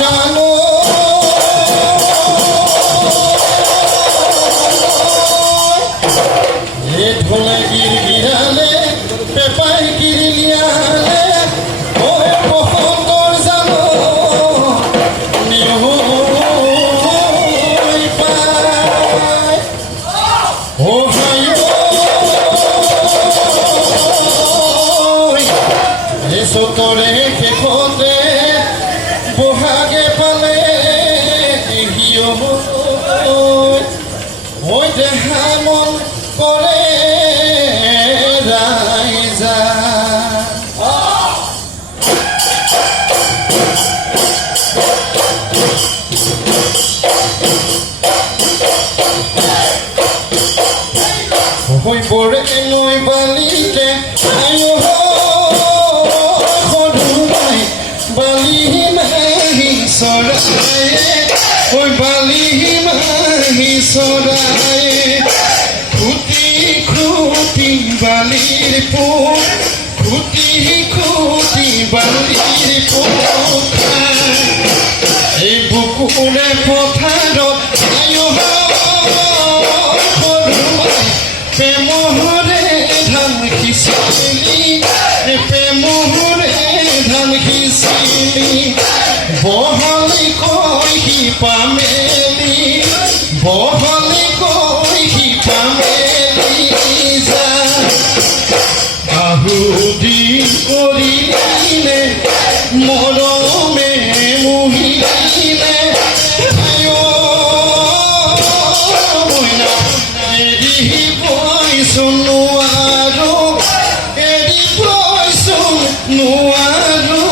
জানো এ ঢোলে গিৰগিৰালে পেপাই গিৰিলিয়ালে ও বসন্তৰ জানো নিহৈ পায় ও ভাই এ চতৰে শেষতে বহাগে পালে হিয় ঐ দেহা মন কৰে ৰাইজা হৈ পৰে নৈ বালিতে আয়ো সৰুমাই বালি মাহি চৰায়ে ঐ বালি মাহি চৰায়ে খুটি খুটি বালিৰ পোক খুটি খুটি বালিৰ পোক এই বুকুৰে পথাৰত আয়ো সৰুমাই প্ৰেমৰে ধান সিঁচিলি প্ৰেমৰে ধান সিঁচিলি বহলি কৈ শিপা মেলি বহলি কৈ শিপা মেলি যা আহুদি কৰিলে মৰমে মুহিলে আয়ো মইনা এৰিবইচোন নোৱাৰো এৰিবইচোন নোৱাৰো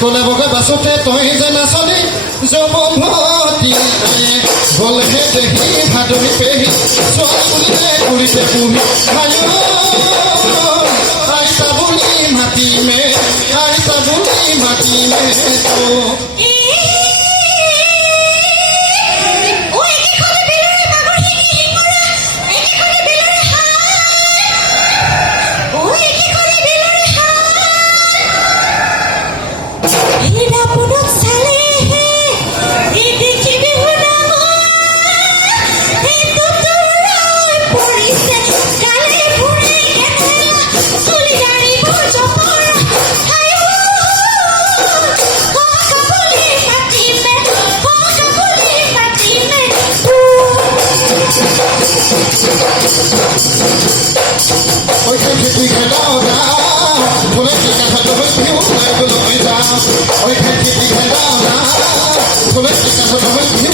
কোনে বগে বাসতে তই যে নাচলি যৌৱনভতি গলহে দেখি ভাদৰি পেহি ছোৱালী বুলিলে কৰিছে পুহি আইতা বুলি মাতিমে আইতা বুলি মাতিমে তো তুই খেলাও না ধরে টিকা খাটো হয়ে ভিউ লাগলো যাও ওই খেলা না ধরে টিকা খাটো হয়ে ভিউ